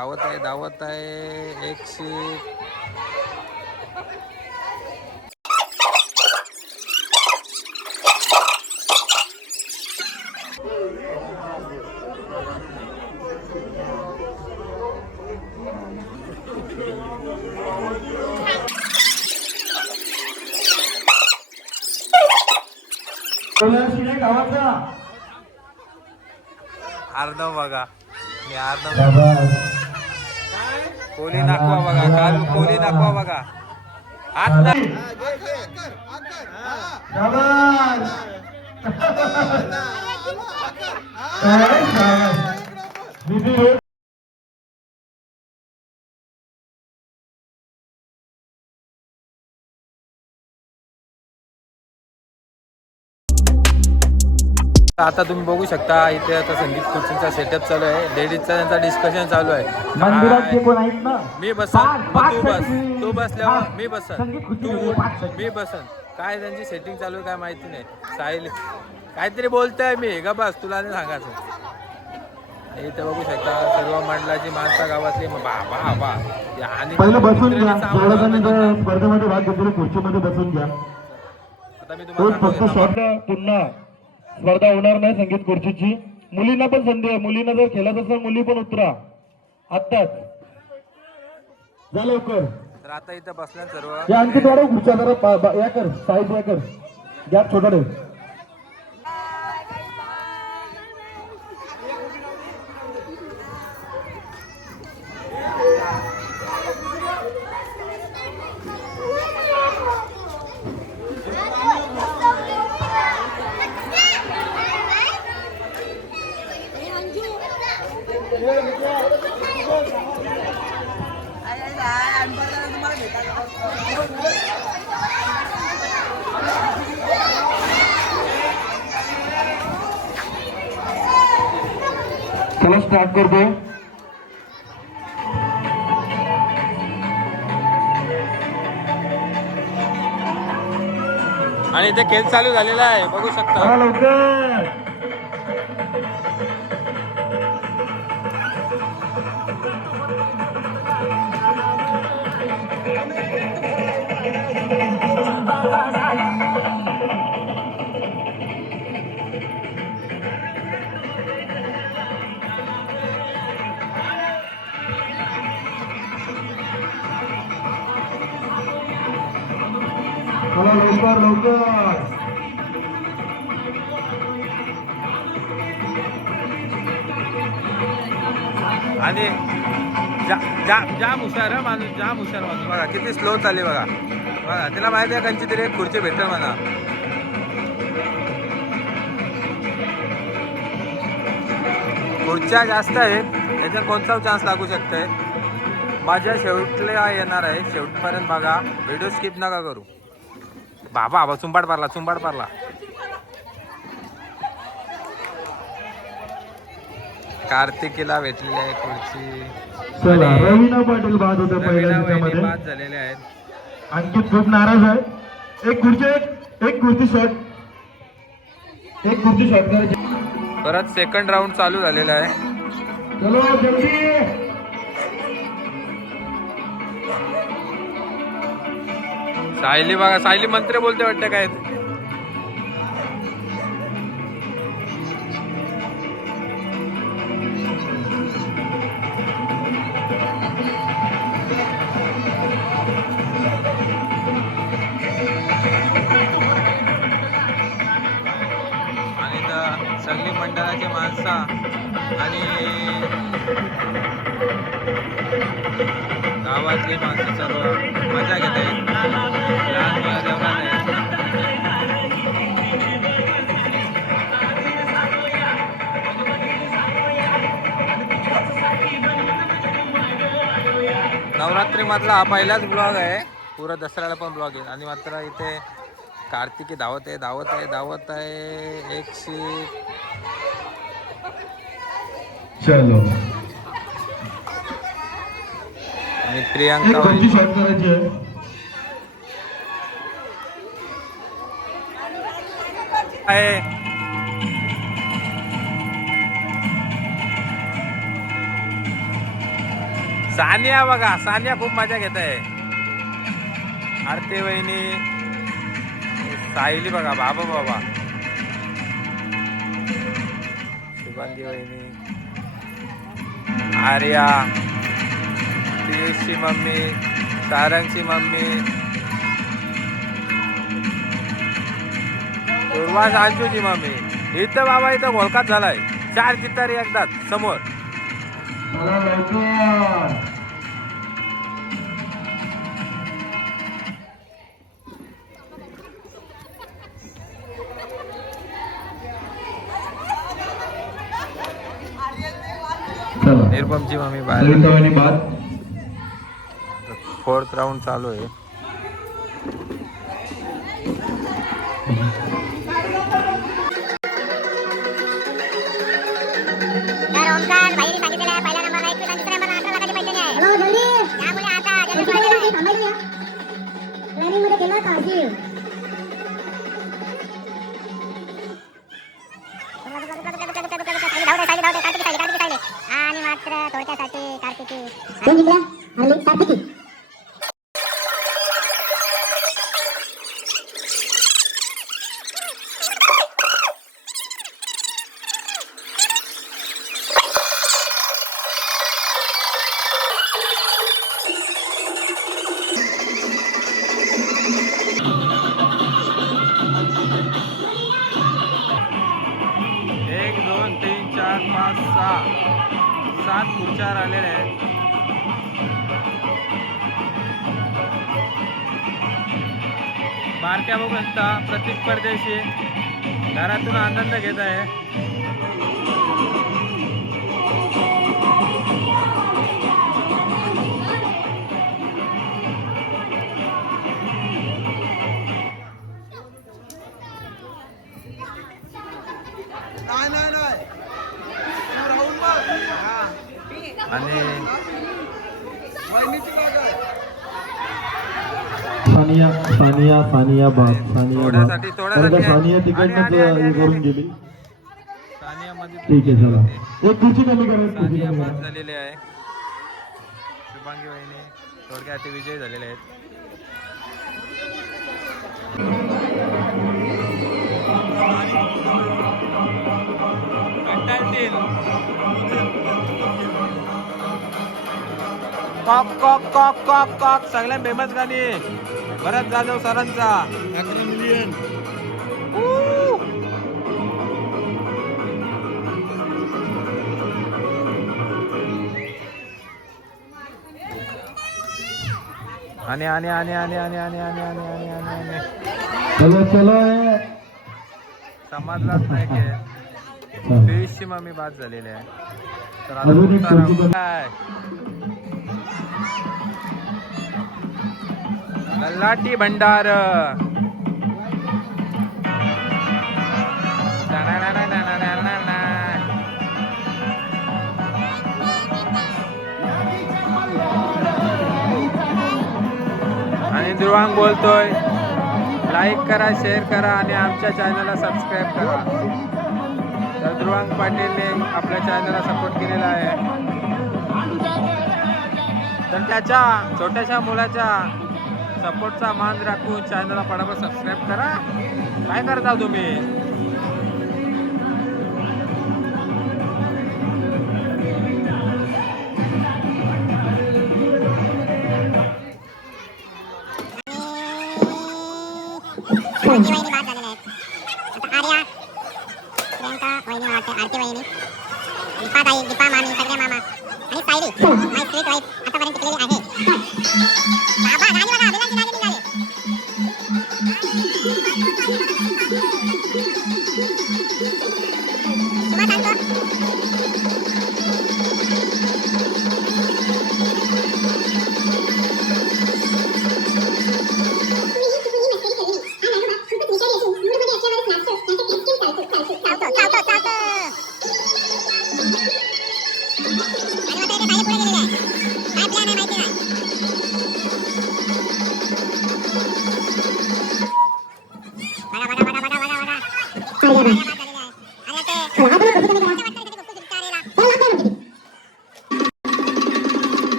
धावत आहे धावत आहे. एकशे अर्णव बघा. मी अर्णव कोहली दाखवा बघा कालू कोहली दाखवा बघा आता शाबास आता तुम्ही बघू शकता इथे आता संगीत खुर्चीचा सेटअप चालू आहे. लेडीजचा त्यांचा डिस्कशन चालू आहे. मंदिरात जे कोण आहेत ना मी बसन मग तू बस. तू बसल्यावर मी बसन तू उठ. मी बसन काय त्यांची सेटिंग चालू आहे काय माहिती नाही. साहिल काहीतरी बोलतोय मी. ग बस तुला नाही सांगायचं. इथे बघू शकता सर्व मंडळाची माणसं गावातली. बा बा बा. आणि आता मी तुम्हाला पुन्हा स्पर्धा होणार नाही संगीत खुर्चीची. मुलींना पण संधी आहे. मुलींना जर खेळत असेल मुली पण उतरा. आत्ताच. जा लवकर. तर आता इथं बसल्या सर्व. हे आणखी थोडं खुर्च्या जरा बा- या कर. साईड या कर. गॅप छोटा ठेव स्टार्ट करतो आणि इथे खेळ चालू झालेला आहे बघू शकता. लवकर. लवकर लवकर. आणि जा जा जाम हुशार माणूस जाम हुशार माणूस. बघा किती स्लो चालली बघा. बघा तिला माहिती आहे त्यांची तरी एक खुर्ची भेटेल म्हणा. खुर्च्या जास्त आहेत त्याच्यात कोणता चान्स लागू शकतोय? माझ्या शेवटला येणार आहे. शेवटपर्यंत बघा. व्हिडिओ स्किप नका करू. बाबा बाबा चुंबाड पारला चुंबाड पारला. कार्तिकीला भेटलेली आहे खुर्ची. रवीना पाटील बाद होते पहिल्या रवीना वहिनी दिवसामध्ये बाद झालेले आहेत. अंकित खूप नाराज आहे. एक खुर्ची एक एक खुर्ची शॉट एक खुर्ची शॉट परत सेकंड राऊंड चालू झालेला आहे. चलो जल्दी. सायली बघा सायली मंत्री बोलते वाटतं काय? सगळी मंडळाची माणसं आणि गावातली माणसं सर्व. नवरात्री मधला हा पहिलाच ब्लॉग आहे. पुरा दसऱ्याला पण ब्लॉग आहे आणि मात्र इथे कार्तिकी धावत आहे धावत आहे धावत आहे. एकशे चलो. आणि एक प्रियांका आहे. सानिया बघा सानिया खूप मजा घेत. आहे आरती वहिनी सायली बघा बाबा बाबा. शुभांगी वहिनी. आर्या पियुषची मम्मी सारंगची मम्मी. दुर्वास अंजूची मम्मी. इथं बाबा इथं घोळकात झालाय. चार चित्तारी एकदाच समोर. निर्पम आम्ही बाहेर फोर्थ राऊंड चालू आहे परदेशी. घरातून आनंद घेत आहे. आणि सानिया सानिया सानिया बाद सानिया बाद थोड्यासाठी- थोड्यासाठी कारण का सानिया तिकडनंच हे करून गेली. सानियामध्ये ठीक आहे चला. एक खुर्ची कमी करा एक खुर्ची सानिया कमी बाद करा. झालेले आहे. शुभांगी वहिनी थोडक्यात ते विजय झालेले आहेत. कॉक कॉक कॉक कॉक कॉक सगळ्यात फेमस गाणी. भरत जाधव सरांचा अकरा मिलियन आणि आणि आणि आणि आणि आणि आणि आणि आणि आणि आणि चलो चलो. समाजलाच नाही की चला. पियुषची मम्मी बाद झालेली आहे तर आता काय लाटी भंडार. आणि ध्रुवांग बोलतोय लाईक करा शेअर करा आणि आमच्या चॅनलला सबस्क्राईब करा. तर ध्रुवांग पाटीलने आपल्या चॅनलला सपोर्ट केलेला आहे. तर त्याच्या छोट्याशा मुलाच्या सपोर्टचा मान राखून चॅनलला पटापट सबस्क्राईब करा. काय करता तुम्ही? वहिनी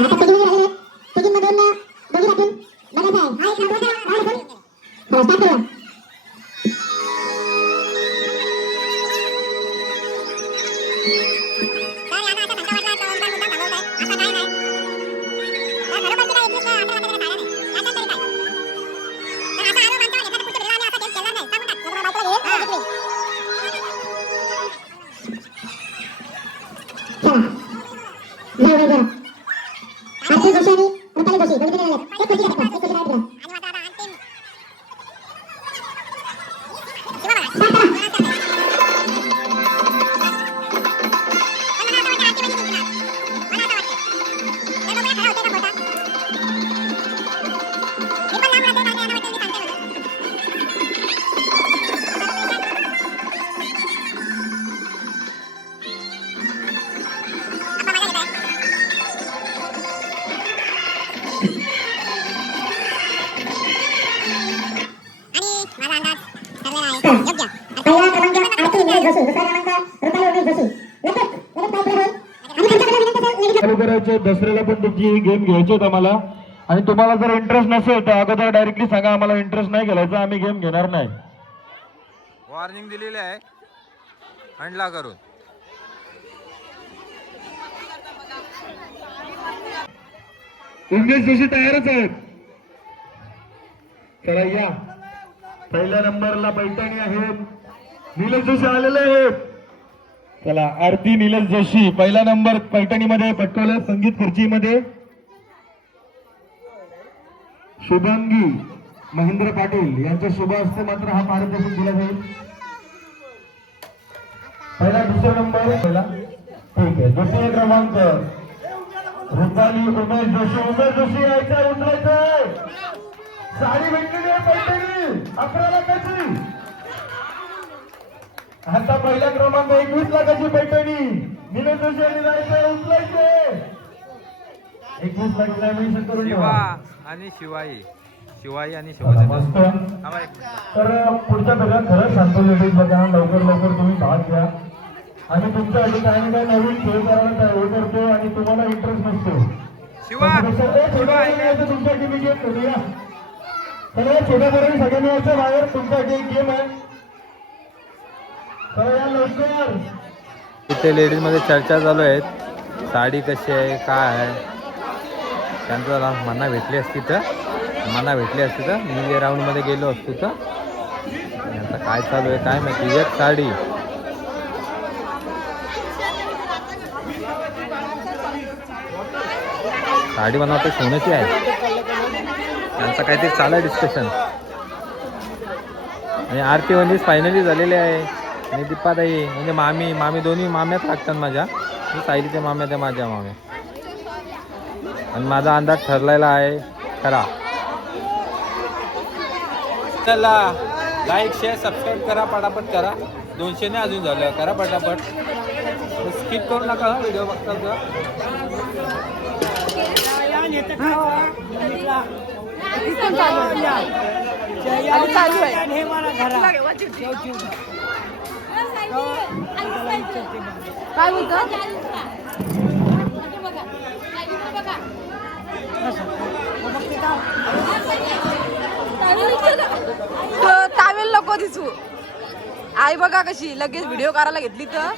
Ano ba तुमची गेम घ्यायची आहेत आम्हाला आणि तुम्हाला जर इंटरेस्ट नसेल तर अगोदर डायरेक्टली सांगा आम्हाला इंटरेस्ट नाही घालायचा आम्ही गेम घेणार नाही. वॉर्निंग दिलेली आहे. हंडला करून. उमेश जोशी तयारच आहेत. चला या. पहिल्या नंबरला पैठणी आहेत. निलेश जोशी आलेले आहेत. चला आरती निलेश जोशी पहिला नंबर पैठणीमध्ये पटकवला संगीत खुर्चीमध्ये. शुभांगी महेंद्र पाटील यांच्या शुभ हस्ते मात्र हा पारितोषिक दिला जाईल. पहिला दुसरा नंबर. पहिला. ठीक आहे. द्वितीय क्रमांक. रुपाली उमेश जोशी. उमेश जोशी यायचं उतरायचं साडी भेटलेली आहे पैठणी. अकरा लाखाची आता पहिला क्रमांक एकवीस लाखाची पैठणी. निलेश जोशी उचलायचंय एकवीस लाखाची ऍडमिशन करून शिवा आणि शिवाई. शिवाई आणि शिवाजी. मस्त. तर पुढच्या खरंच सांगतो लेडीज बघा लवकर लवकर तुम्ही भाग घ्या. आणि तुमच्यासाठी काही ना काही नवीन खेळ करायला तयार करतो आणि तुम्हाला इंटरेस्ट नसतो. शिवा! तुमच्यासाठी मी गेम खेळूया. तर या छोट्या सगळ्यांनी यायचं बाहेर. तुमच्यासाठी एक गेम आहे. इथे लेडीजमध्ये चर्चा चालू आहेत. साडी कशी आहे काय आहे? त्यांचं मना भेटली असती तर मना भेटली असती तर मी राऊंडमध्ये गेलो असतो तर आता काय चालू आहे काय माहिती? एक साडी. साडी मला वाटतं सोन्याची आहे. त्यांचं काहीतरी चालू आहे डिस्कशन आणि आरती म्हणजे फायनली झालेली आहे. आणि दीपाताई म्हणजे मामी मामी दोन्ही माम्याच लागतात माझ्या. मी सायलीच्या माम्या त्या माझ्या माम्या आणि माझा अंदाज ठरलेला आहे खरा चला लाईक शेअर सबस्क्राईब करा पटापट करा. दोनशेने अजून झालं करा पटापट. स्किप करू नका हा व्हिडिओ बघता तर काय बोलतो? तावेल नको दिसू. आई बघा कशी लगेच व्हिडिओ करायला घेतली तर.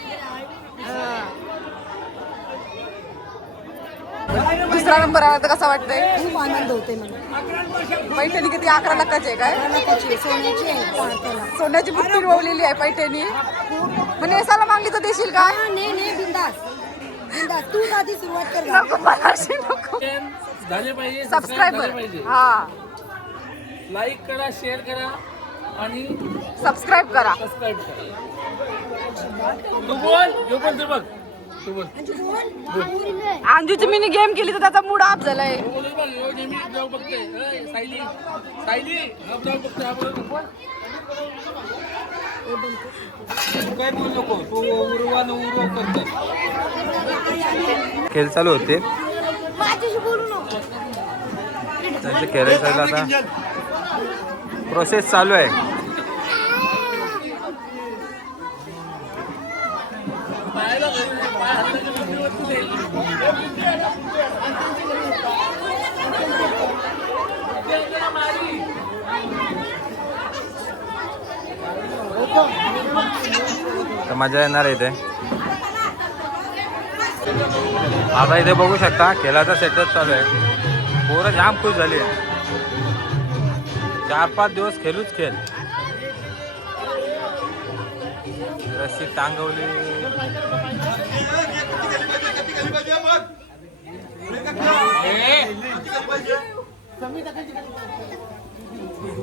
दुसरा नंबर आला तर कसा वाटतंय? खूप आनंद होते मला पैठणी किती? अकरा लाखाची आहे काय? सोन्याची आहे सोन्याची बुट्टी रोवलेली आहे पैठणी. मग नेसाला मागली तर देशील काय? हा ने ने बिंदास बिंदास तू आधी सुरुवात कर नको मला अशी नको. झाले पाहिजे सबस्क्राईब झाले पाहिजे. हा. लाईक करा शेअर करा आणि सबस्क्राईब करा. सबस्क्राईब करा. तू बोल बोल तू बघ. अंजूची मिनी गेम केली तर त्याचा मूड ऑफ झालाय. तू बोल बघ ह्यो नेहमी जाऊ बघते ए, सायली सायली जाऊ बघते बोल बोल. तू काय बोलू नको. तू उरवा न उरव करतो खेळ चालू होते त्यांचे खेळायला आता. प्रोसेस चालू आहे पायाला धरून दे, पाय हाताच्या मुठीवरती दे. ए, बुद्धी आहे ना, बुद्धी आहे. बुद्धी आहे ना, मारी. तर मजा येणार आहे इथे. आता इथे बघू शकता खेळाचा सेटअप चालू आहे. पोरं जाम खुश झाली चार पाच दिवस खेळूच खेळ. रस्सी टांगवली.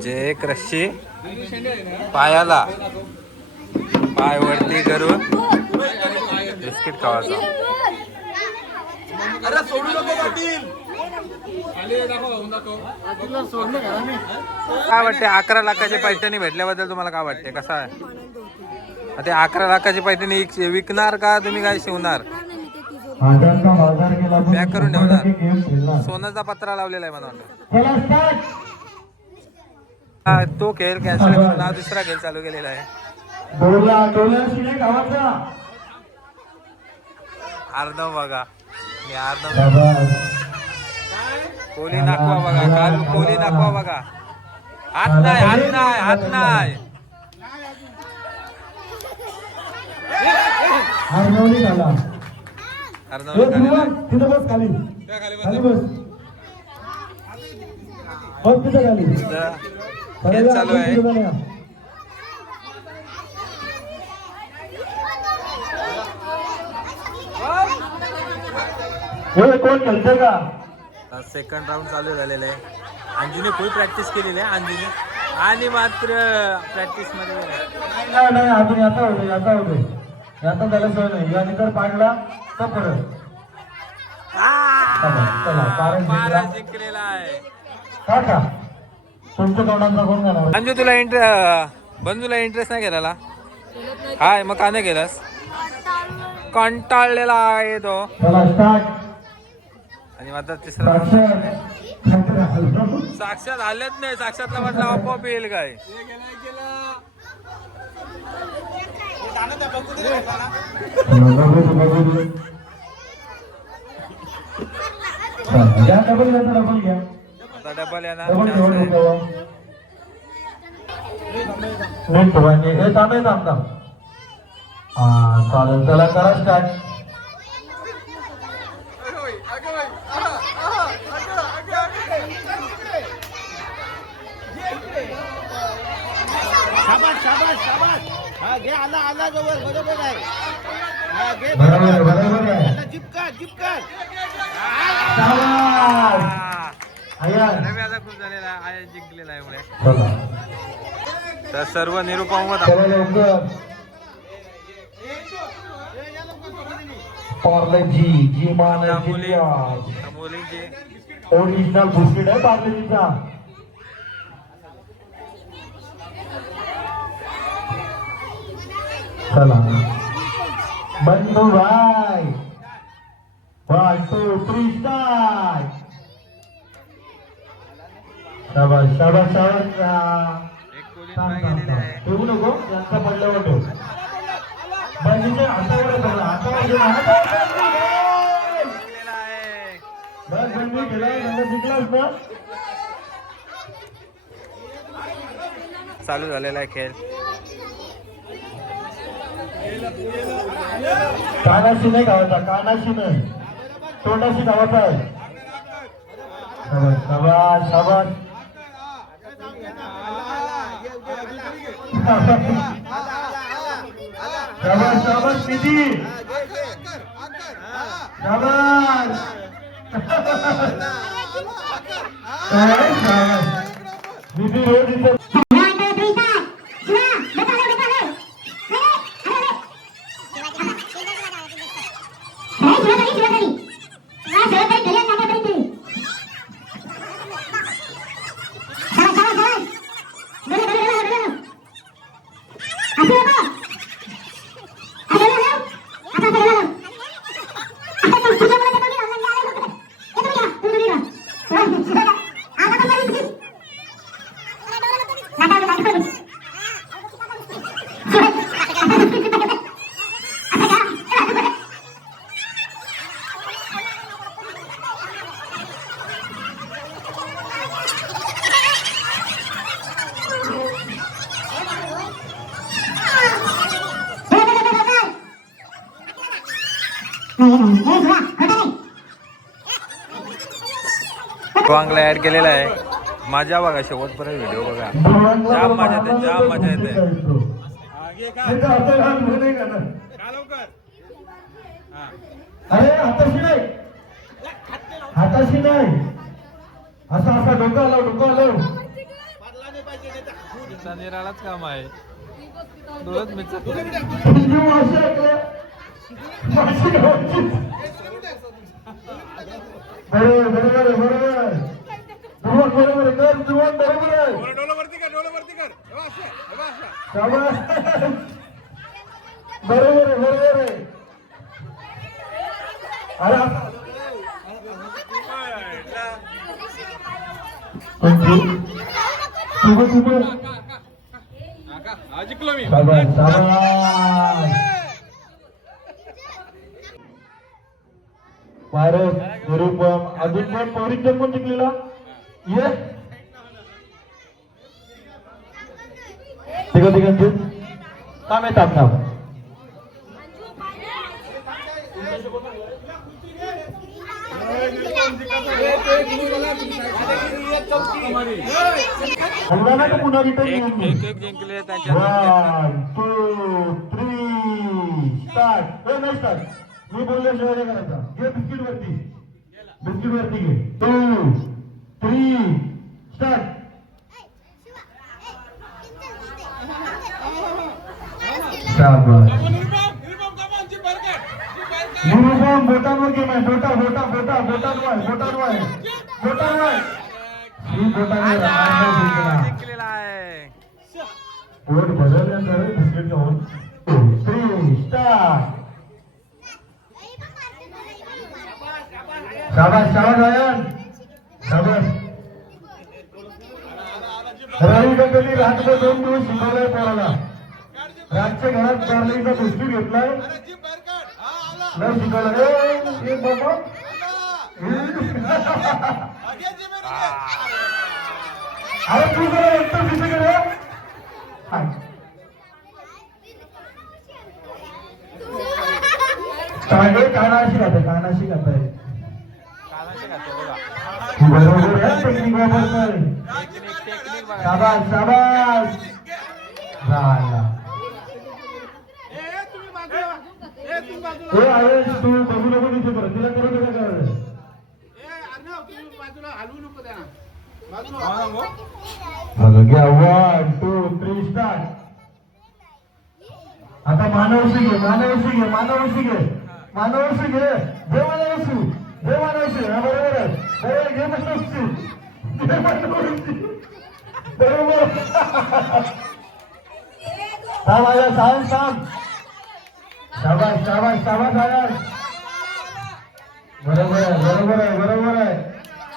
जे एक रस्सी पायाला. पाय वरती करून बिस्किट खावायचा. काय वाटते अकरा लाखाची पैठणी भेटल्याबद्दल तुम्हाला काय वाटते कसं आहे? आता ते अकरा लाखाची पैठणी विक- विकणार का तुम्ही काय शिवणार? पॅक करून ठेवणार. सोन्याचा पत्रा लावलेला आहे मला वाटतं चला स्टार्ट तो खेळ कॅन्सल करून हा दुसरा खेळ चालू केलेला आहे. डोला डोला शिने गावाचा अर्णव बघा. मी अर्णव. कोली नाकवा बघा काल कोली नाकवा बघा. हात नाही हात नाही हात नाही. हरवणी झाला. अर्णव तिथं बस खाली. खाली बस. बस. तिथं खाली. चालू आहे तिथं जाऊया. हे कोण खेळतंय का? सेकंड राऊंड चालू झालेला आहे. अंजूने फुल प्रॅक्टिस केलेली आहे अंजूने. आणि मात्र प्रॅक्टिसमध्ये. नाही नाही अजून याचा होतो याचा होतो याचा त्याला सोय नाही. याने जर पाडला तर परत. चला. जिंकलेला आहे. तुमच्या तोंडांचा कोण अंजू तुला इंटरे बंजूला इंटरेस्ट नाही केलेला हाय मग का नाही केलास कंटाळलेला आहे तो. चला स्टार्ट आणि माझा तिसरा साक्षात आलेच नाही साक्षातला म्हटलं आपोआप येईल काय? आता डबल येणार. चालेल चला करा स्टार्ट हा घे आला आला जवळ बरोबर आहे. बरोबर चिपकार चिपकार जिंकलेला तर सर्व निरुपमत पार्लेजी जी मान ओरिजिनल बिस्किट आहे पार्लेजीचा चला. बंधू भाई वन टू थ्री स्टार शाबाश शाबाश शाबाश ठेवू नको जास्त पडल्यावर ठेव. बंदीच्या हातावर हातावर बस बंदी नंतर जिंकलास ना? चालू झालेला आहे खेळ. कानाशी नाही खावायचा कानाशी नाही तोंडाशी खावायचा आहे. शाबास शाबास शाबास. शाबास निधी. शाबास. शाबास निधी रोज इथं वांगला ऍड केलेला आहे. मजा बघा शेवटपर्यंत व्हिडिओ बघा. जाम मजा येते जाम मजा येते. अरे हाताशी नाही. असा असा डोका आलो डोका आलो. तिचा निराळाच काम आहे. गावची. बरोबर बरोबर. ध्रुवक बरोबर आहे. कर ध्रुवक बरोबर आहे शाबास. बरोबर आहे बरोबर आहे. अरे? तुझं तुझं शाबास शाबास. भारत निरुपम अजून पण पौरिचर पण जिंकलेला. तिघ तिघांचे काम आहे हलवा का पुन्हा रिटर्न जिंकले टू थ्री स्टार्ट नाही स्टार्ट मी बोलल्याशिवाय नाही करायचा घे बिस्किट वरती बिस्किट वरती घे टू थ्री स्टार्ट युनिफॉर्म बोटांवर आहे बोटा बोटा बोटा बोटांवर बोटांवर. बोटांवर. ही बोटांवर. पोट बदलल्यानंतर बिस्किट खाऊन थ्री स्टार शाबास शाबास आयन. गंगली रात्र दोन दिवस शिकवलाय पोराला. रातच्या घरात चार्लिंगचा बिस्किट घेतलाय. नाही शिकवलं. ए बाबा. अरे तू जरा तिथे गेले. कागे कानाशी खाते कानाशी खाताय बरोबर आहे टेक्निक टेक्निक बघा शाबास शाबास. झाला ए अरे तू बघू नको तिथे परत. तिला करू नका करायचं? बघा घ्या. वन टू थ्री स्टार्ट आता मानवशी घे मानवशी घे मानवशी घे. मानवशी घे. दे मानवशी. दे मानवशी. हा बरोबर आहे. बरोबर घे मानवशी. घे मानवशी. बरोबर. थांब आया सायन्स थांब शाबास शाबास शाबास आया बरोबर आहे बरोबर आहे बरोबर आहे.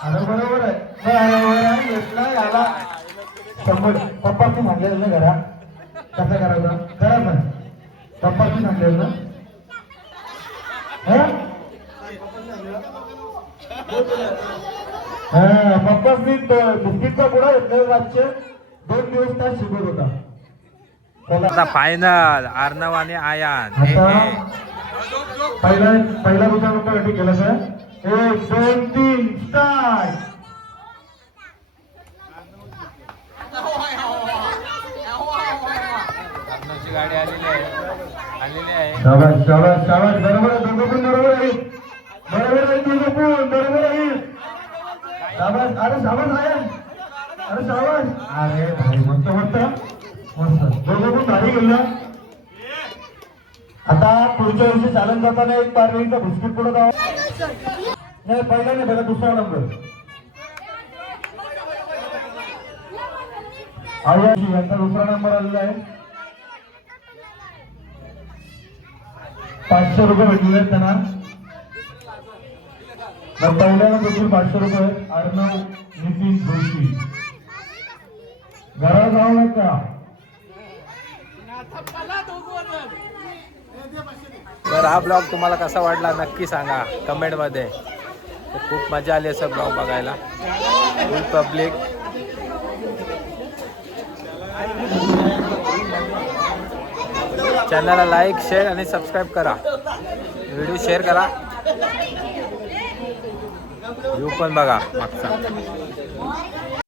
अरे बरोबर आहे. बरोबर आहे. घेतला याला शंभर पप्पाची म्हटलेलं ना घरा. कसं करायचं? करा ना पप्पाची म्हटलेलं ना? हं? हा पप्पाची बिस्किटचा पुढा रातचे. दोन दिवस त्या शिकवत होता. आता फायनल अर्णव आणि आयान. पहिला पहिला दुसरा नंबर रेडी केला सर एक दोन तीन स्टार्ट गाडी आलेली आहे. आलेली आहे. शाबास शाबास शाबास. बरोबर आहे दोघं पण बरोबर आहे बरोबर आहे दोघं पण. बरोबर आहे. शाबास अरे शाबास आहे अरे शाबास अरे भाई मस्त मस्त. मस्त. दोघं भारी गेलं आता पुढच्या वर्षी चालत जाताना एक पार पार्लिंगचा बिस्किट पुढे जावा? नाही पहिला नाही पहिला दुसरा नंबर आयाशी यांचा दुसरा नंबर आलेला आहे. पाचशे रुपये भेटले त्यांना. पहिल्याला देखील पाचशे रुपये अर्णव नितीन जोशी. घरात जाऊ नका. तर हा ब्लॉग तुम्हाला कसा वाटला नक्की सांगा कमेंटमध्ये. खूप मजा आली असं ब्लॉग बघायला. फुल पब्लिक चॅनलला लाईक शेअर आणि सबस्क्राईब करा. व्हिडिओ शेअर करा. व्ह्यू पण बघा मागचा.